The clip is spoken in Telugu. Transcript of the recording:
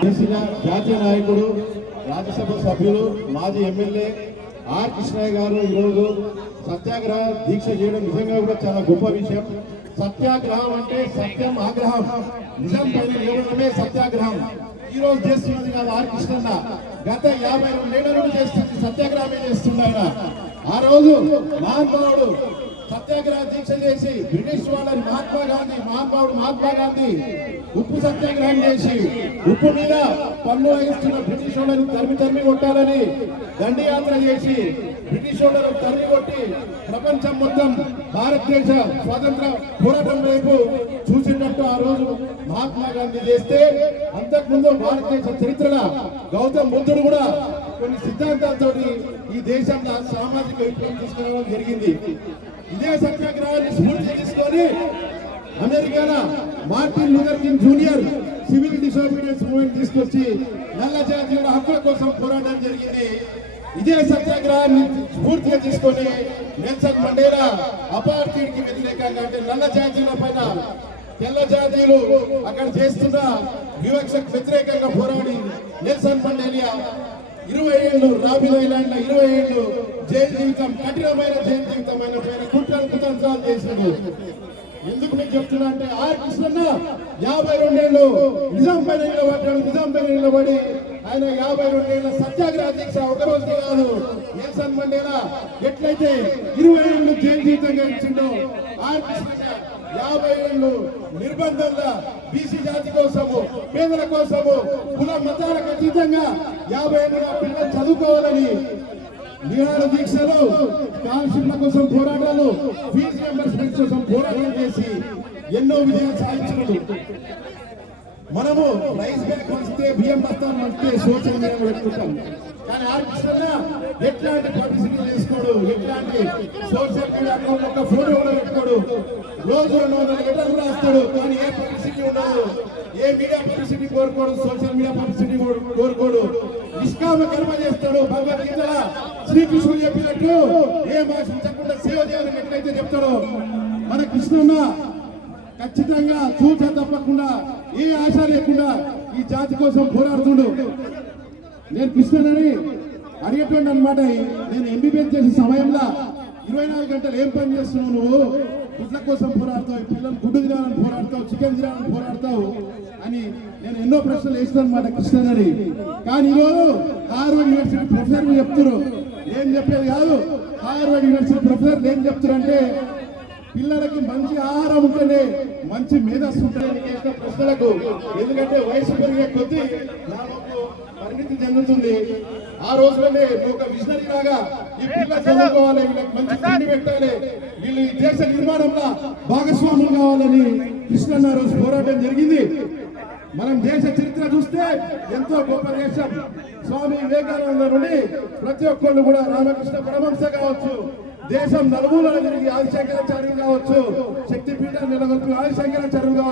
బీసీల జాతీయ నాయకుడు రాజ్యసభ సభ్యులు మాజీ ఎమ్మెల్యే ఆర్ కృష్ణయ్య గారు ఈరోజు సత్యాగ్రహ దీక్ష చేయడం నిజంగా కూడా చాలా గొప్ప విషయం. సత్యాగ్రహం అంటే సత్యం ఆగ్రహం. నిజం పైన నిలబడమే సత్యాగ్రహం. ఈ రోజు చేస్తున్నది కాదు ఆర్ కృష్ణన్న. గత యాభై రెండు నుండి చేస్తుంది సత్యాగ్రహమే చేస్తున్నాయన ఆ రోజు మహానుభావుడు సత్యాగ్రహ దీక్ష చేసి బ్రిటిష్ వాళ్ళని మహాత్మా గాంధీ మహాత్మావుడు మహాత్మా గాంధీ ఉప్పు సత్యాగ్రహం చేసి ఉప్పు మీద పన్ను వహిస్తున్న బ్రిటిష్ వాళ్ళని తరిమి తరిమి కొట్టాలని దండయాత్ర చేసి బ్రిటిష్ వాళ్ళను తరిమి కొట్టి ప్రపంచం మొత్తం భారతదేశ స్వాతంత్ర పోరాటం వైపు చూసినట్టు ఆ రోజు మహాత్మా గాంధీ చేస్తే అంతకుముందు భారతదేశ చరిత్రలో గౌతమ్ బుద్ధుడు కూడా కొన్ని సిద్ధాంతాలతో ఈ దేశంలో సామాజిక విప్లవం తీసుకురావడం జరిగింది. ఇదే సత్యాగ్రహాన్ని స్ఫూర్తి తీసుకొని అమెరికాన Martin Luther King junior civil disobedience movement తీసుకొచ్చి నల్ల జాతీయుల హక్కుల కోసం పోరాటం జరిగింది. ఇదే సత్యాగ్రహాన్ని స్ఫూర్తిగా తీసుకొని నెల్సన్ మండేలా అపార్థిడ్కి వ్యతిరేకంగా అంటే నల్ల జాతీయుల పైన తెల్ల జాతీయులు అక్కడ చేస్తున్న వివక్షకు వ్యతిరేకంగా పోరాడి నెల్సన్ మండేలియా ఇరవై ఏళ్ళు రాబిల్ ఐలాండ్లో ఇరవై ఏళ్ళు జైలు జీవితం కఠినమైన జైలు జీవితం అయిన పైన కుట్రలు కుతంత్రాలు చేశాడు ఎందుకు నేను చెప్తున్నా అంటే ఆర్ కృష్ణన్న యాభై రెండేళ్ళు నిజాం పైన నిలబడ్డాడు నిజాం పైన నిలబడి ఆయన యాభై రెండేళ్ళ సత్యాగ్రహ దీక్ష ఒక రోజు కాదు నెల్సన్ మండేలా ఎట్లయితే ఇరవై ఏళ్ళు జైలు జీవితం ఇచ్చిండో ఆర్ కృష్ణన్న యాభై ఏళ్ళు నిర్బంధంగా బీసీ జాతి కోసము పేదల కోసము కుల మతాలకు అతీతంగా యాభై ఏళ్ళు పిల్లలు చదువుకోవాలని నిరాడ దీక్షలు స్కాలర్షిప్ల కోసం పోరాటాలు ఫీజు రియంబర్స్మెంట్ కోసం పోరాటాలు చేసి ఎన్నో విజయాలు సాధించినది మనము రైస్ బ్యాగ్ వస్తే బియ్యం బస్తాలు వస్తే సోషల్ మీడియా పెట్టుకుంటాం. కానీ ఆర్టిస్టున్న ఎట్లాంటి పబ్లిసిటీ చేసుకోడు ఎట్లాంటి సోషల్ మీడియాలో ఒక ఫోటో కూడా పెట్టుకోడు. రోజు రెండు వందల లెటర్లు రాస్తాడు కానీ ఏ పబ్లిసిటీ ఉండదు. ఏ మీడియా పబ్లిసిటీ కోరుకోడు సోషల్ మీడియా పబ్లిసిటీ కోరుకోడు. నిష్కామ కర్మ చేస్తాడు. భగవద్గీత శ్రీకృష్ణుడు చెప్పినట్టు ఏ భాషించకుండా సేవ చేయాలని ఎట్లయితే చెప్తాడో. మన కృష్ణన్న ఖచ్చితంగా చూచ తప్పకుండా ఏ ఆశ లేకుండా ఈ జాతి కోసం పోరాడుతుండు. నేను కృష్ణనని అడిగేటువంటి అనమాట నేను ఎంబీబీఎస్ చేసే సమయంలో ఇరవై నాలుగు గంటలు ఏం పని చేస్తున్నావు నువ్వు? గుడ్ల కోసం పోరాడతావు పిల్లలు గుడ్డు తినాలని పోరాడతావు చికెన్ తినాలని పోరాడతావు. అని నేను ఎన్నో ప్రశ్నలు వేసిన అనమాట కృష్ణనని కానీ ఈరోజు హార్వర్డ్ యూనివర్సిటీ ప్రొఫెసర్ చెప్తున్నారు. ఏం చెప్పేది కాదు. హార్వర్డ్ యూనివర్సిటీ ప్రొఫెసర్ ఏం చెప్తారంటే పిల్లలకి మంచి ఆహారం ఉంటేనే మంచి మేధస్సు ఉంటుందని చేసిన ప్రశ్నలకు ఎందుకంటే వయసు పెరిగే కొద్దీ నాకు పరిణితి చెందుతుంది. ఆ రోజులనే ఒక విజనరీ లాగా ఈ పిల్లలు చదువుకోవాలి వీళ్ళకి మంచి తిండి పెట్టాలి వీళ్ళు ఈ దేశ నిర్మాణంలో భాగస్వాములు కావాలని కృష్ణన్న రోజు పోరాటం జరిగింది. మనం దేశ చరిత్ర చూస్తే ఎంతో గొప్ప దేశం. స్వామి వివేకానంద నుండి ప్రతి ఒక్కళ్ళు కూడా రామకృష్ణ పరమహంస కావచ్చు దేశం నలుమూలన తిరిగి ఆదిశంకరాచార్యులు కావచ్చు శక్తిపీఠం నెలకొల్పి ఆదిశంకరాచార్యులు కావచ్చు.